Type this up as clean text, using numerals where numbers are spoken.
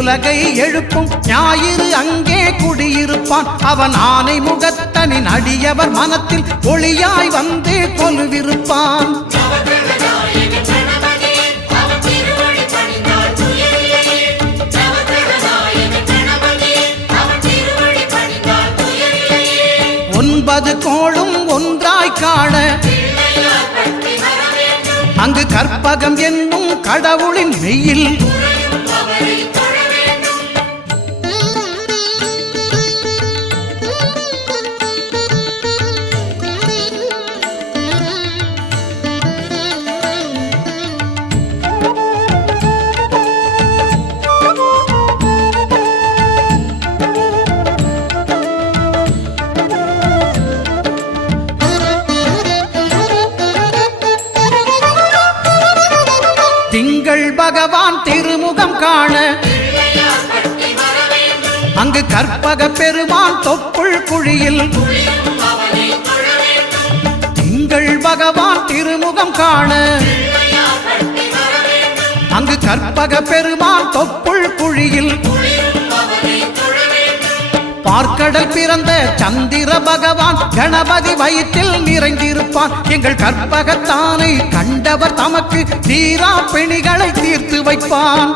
உலகை எழுப்பும் ஞாயிறு அங்கே குடியிருப்பான். அவன் ஆனை முகத்தனின் அடியவர் மனத்தில் ஒளியாய் வந்து கொலுவிருப்பான். ஒன்பது கோளும் ஒன்றாய் காண அங்கு கற்பகம் என்னும் கடவுளின் மெய்யில் திங்கள் பகவான் திருமுகம் காண அங்கு கற்பக பெருமான் தொப்புள் குழியில் திங்கள் பகவான் திருமுகம் காண அங்கு கற்பக பெருமான் தொப்புள் குழியில் பார்க்கடல் பிறந்த சந்திர பகவான் கணபதி வயிற்றில் நிறைந்திருப்பான். எங்கள் கற்பகத்தானை கண்டவர் தமக்கு தீரா பிணிகளை தீர்த்து வைப்பான்.